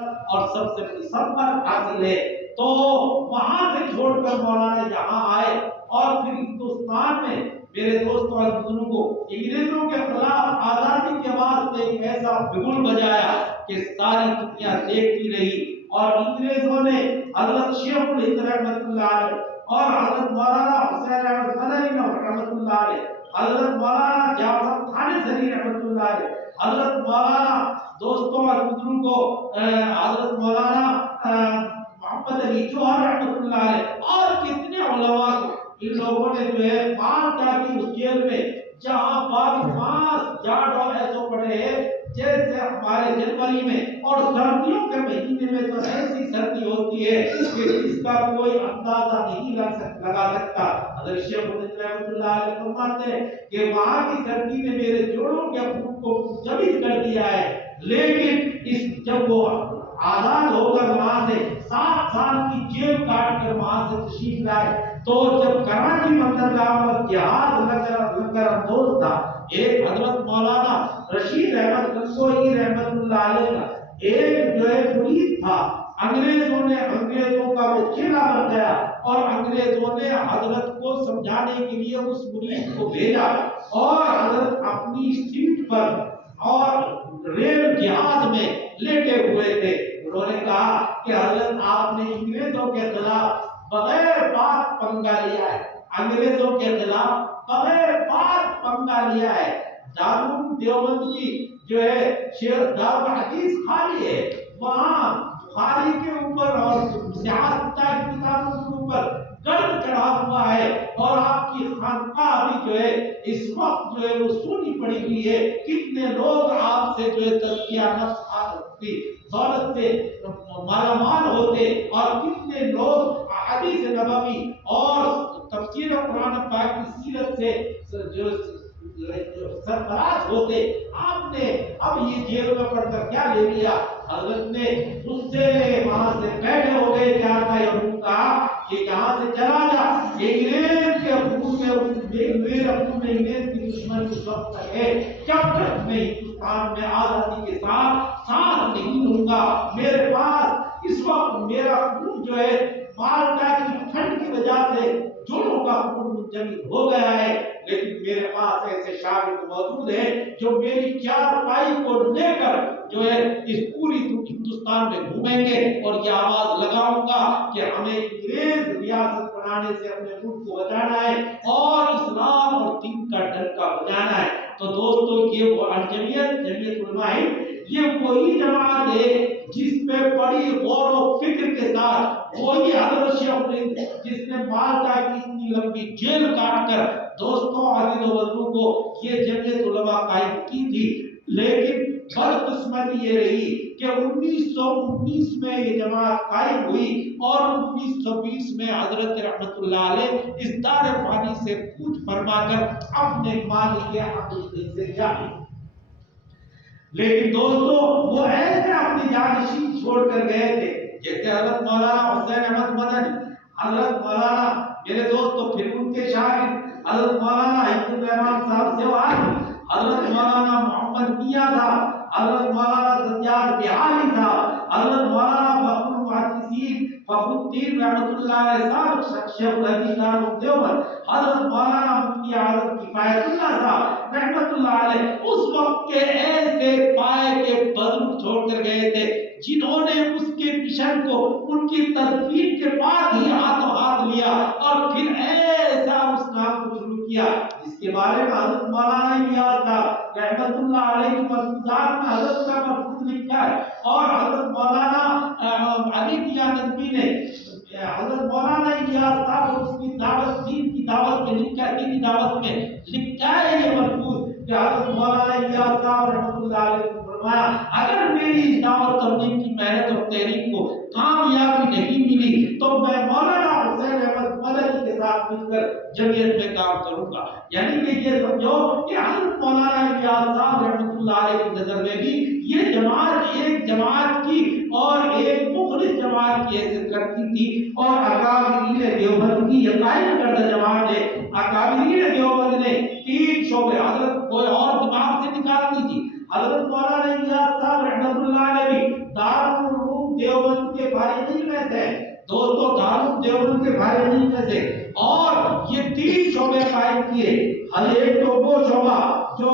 اور سب سے بڑی سمت حاصل ہے، تو وہاں سے چھوڑ کر مولانا یہاں آئے اور پھر ہندوستان میں میرے دوستوں اور بزرگوں انگریزوں کے خلاف آزادی کے واسطے ایک ایسا بگل بجایا کہ ساری دنیا دیکھتی رہی، اور انگریزوں نے حضرت شیخ الہند رحمۃ اللہ علیہ اور حضرت مولانا حسین احمد مدنی رحمۃ اللہ علیہ، حضرت مولانا جعفر تھانیسری رحمۃ اللہ علیہ، حضرت مولانا دوستوں اور بزرگوں حضرت مولانا محمد علی جوہر رحمۃ اللہ علیہ اور کتنے علماء کو ان لوگوں نے جو ہے مالٹا کی اس جیل میں، جہاں باس جاڑ اور ایسو پڑے ہیں جیسے ہمارے جنوری میں اور سردیوں کے مہینے میں تو ایسی سردی ہوتی ہے کہ اس کا کوئی اندازہ نہیں لگا سکتا۔ حضرت شیخ الہند رحمۃ اللہ علیہ فرماتے ہیں کہ وہاں کی سردی نے میرے جوڑوں کے خون کو جمید کر دیا ہے، لیکن جب وہ آزاد ہو کر وہاں سے 7 سال کی جیل کاٹ کر وہاں سے تشریف لائے تو جب کراچی بندرگاہ پر جہاز لگ کر اندوز تھا، ایک حضرت مولانا رشید احمد گنگوہی رحمت اللہ علیہ کا ایک جو ہے مرید تھا، انگریزوں کا وہ چیلا بن گیا اور انگریزوں نے حضرت کو سمجھانے کے لیے اس مرید کو بھیجا، اور حضرت اپنی سیٹ پر اور ریل جہاز میں لیٹے ہوئے تھے۔ انہوں نے کہا کہ حضرت آپ نے انگریزوں کے خلاف بغیر بات پنگا لیا ہے، انگریزوں کے خلاف بغیر بات پنگا لیا ہے۔ دارالعلوم دیوبند کی جو ہے دارالحدیث خالی ہے، وہاں بخاری کے اوپر اور سیاست کی کتابوں کے اوپر گرد چڑھا ہوا ہے، اور آپ کی خانقاہ بھی جو ہے اس وقت جو ہے وہ سونی پڑی ہوئی ہے۔ کتنے لوگ آپ سے جو ہے تزکیہ نفس کی دولت سے مالا مال ہوتے، اور کتنے لوگ حدیث نبوی اور تفسیر قرآن پاک کی سیرت سے جو سرفراز ہوتے۔ آپ نے اب یہ جیل میں پڑھ کر کیا لے لیا؟ حضرت نے اس سے وہاں سے بیٹھے ہو گئے، کیا کہا کہ یہاں سے چلا جا، انگریز کے حکومت میں انگریز کی دشمن اس وقت تک ہے جب تک میں ہندوستان میں آزادی کے ساتھ نہیں لوں گا۔ میرے پاس اس وقت میرا خون جو ہے مالٹا کی ٹھنڈ کی وجہ سے جوڑوں کا خون منجمد ہو گیا ہے، لیکن میرے پاس ایسے شاگرد موجود ہیں جو میری چارپائی کو لے کر جو ہے اس پوری ہندوستان میں گھومیں گے اور یہ آواز لگاؤں گا کہ ہمیں انگریز ریاست بنانے سے اپنے ملک کو بچانا ہے اور اسلام اور دین کا ڈنکا بجانا ہے۔ تو دوستو یہ وہ جمعیت علماء یہ وہی جماعت ہے جس پہ بڑی غور و فکر کے ساتھ وہی حضرت شیخ الہند جس نے مالٹا کی اتنی لمبی جیل کاٹ کر دوستوں عزیز و بزرگوں کو یہ جمعیت علماء قائم کی تھی، لیکن بدقسمتی یہ رہی کہ 1919 میں یہ جماعت قائم ہوئی اور 1920 میں حضرت رحمت اللہ علیہ اس دار فانی سے کوچ فرما کر اپنے مالک حقیقی سے جائے۔ لیکن دوستو وہ ایسے اپنی جانشین چھوڑ کر گئے تھے جیسے حضرت مولانا حسین احمد مدنی، حضرت مولانا میرے دوستو پھر ان کے شاگرد حضرت مولانا حفظ الرحمان صاحب سیوانی، حضرت مولانا محمد میاں صاحب، حضرت مولانا سجاد بہاری صاحب، حضرت مولانا فخر المحدثین فخر الدین رحمۃ اللہ علیہ صاحب شیخ الحدیث دارالعلوم دیوبند، حضرت مولانا مفتی اعظم کفایت اللہ صاحب رحمۃ اللہ علیہ اس وقت کے ایسے پائے کے بزرگ چھوڑ کر گئے تھے جنہوں نے اس کے مشن کو ان کی تدفین کے بعد ہی ہاتھوں ہاتھ لیا اور پھر ایسا اس کام کو شروع کیا جس کے بارے میں حضرت مولانا الیاس صاحب رحمۃ اللہ علیہ کی ملفوظات میں حضرت کا ملفوظ لکھا ہے، اور حضرت مولانا علی میاں ندوی نے حضرت مولانا الیاس صاحب اس کی دعوت دین کی دعوت میں لکھا ہے، دینی دعوت میں لکھا ہے یہ ملفوظ کہ حضرت مولانا الیاس صاحب رحمۃ اللہ علیہ نے فرمایا اگر میری دعوت تبلیغ کی محنت اور تحریک کو کامیابی نہیں ملی تو میں مولانا حسین احمد مدنی کے ساتھ مل کر جمعیت میں کام کروں گا۔ یعنی کہ یہ سمجھو کہ حضرت مولانا الیاس صاحب رحمۃ اللہ علیہ کی نظر میں بھی یہ جماعت ایک جماعت کی اور ایک مخلص جماعت کی حیثیت رکھتی تھی، اور اکابرین دیوبند کی یہ قائم کردہ جماعت ہے۔ اکابرین دیوبند نے 3 شعبے حضرت کوئی اور دماغ سے نکالتی تھی۔ حضرت مولانا الیاس صاحب رحمۃ اللہ علیہ بھی دارالعلوم دیوبند کے فارغین میں سے، دوستو دارالعلوم دیوبند کے فارغین میں سے، اور یہ 3 شعبے قائم کیے۔ ہر ایک تو وہ شعبہ جو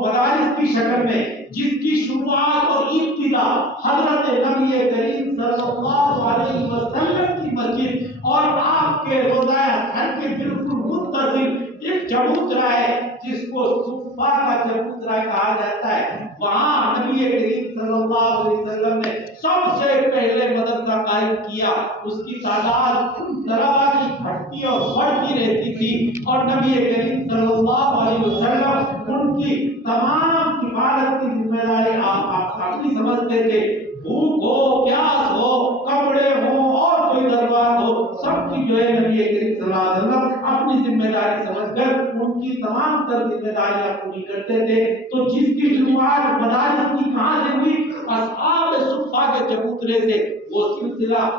مدارس کی شکل میں، جس کی شروعات اور ابتدا حضرت نبی کریم صلی اللہ علیہ وسلم کی مسجد اور آپ کے روضہ گھر کے بالکل متصل ایک چبوترا ہے جس کو صفا کا چبوترا کہا جاتا ہے، وہاں نبی کریم صلی اللہ علیہ وسلم نے سب سے پہلے مدرسہ قائم کیا۔ اس کی تعداد طلبا کی گھٹتی اور بڑھتی رہتی تھی، اور نبی کریم صلی اللہ علیہ وسلم ان کی تمام حفاظت کی ذمہ داری آپ اپنی سمجھتے تھے۔ بھوک ہو، پیاس ہو، کپڑے ہو اور کوئی ضرورت ہو، سب کی جو ہے نبی کریم صلی اللہ علیہ وسلم اپنی ذمہ داری سمجھ کر ان کی تمام تر ذمہ داریاں پوری کرتے تھے۔ تو جس کی شروعات مدارس کی کہاں سے ہوئی؟ اصحاب صفا کے چبوترے سے۔ وہ سلسلہ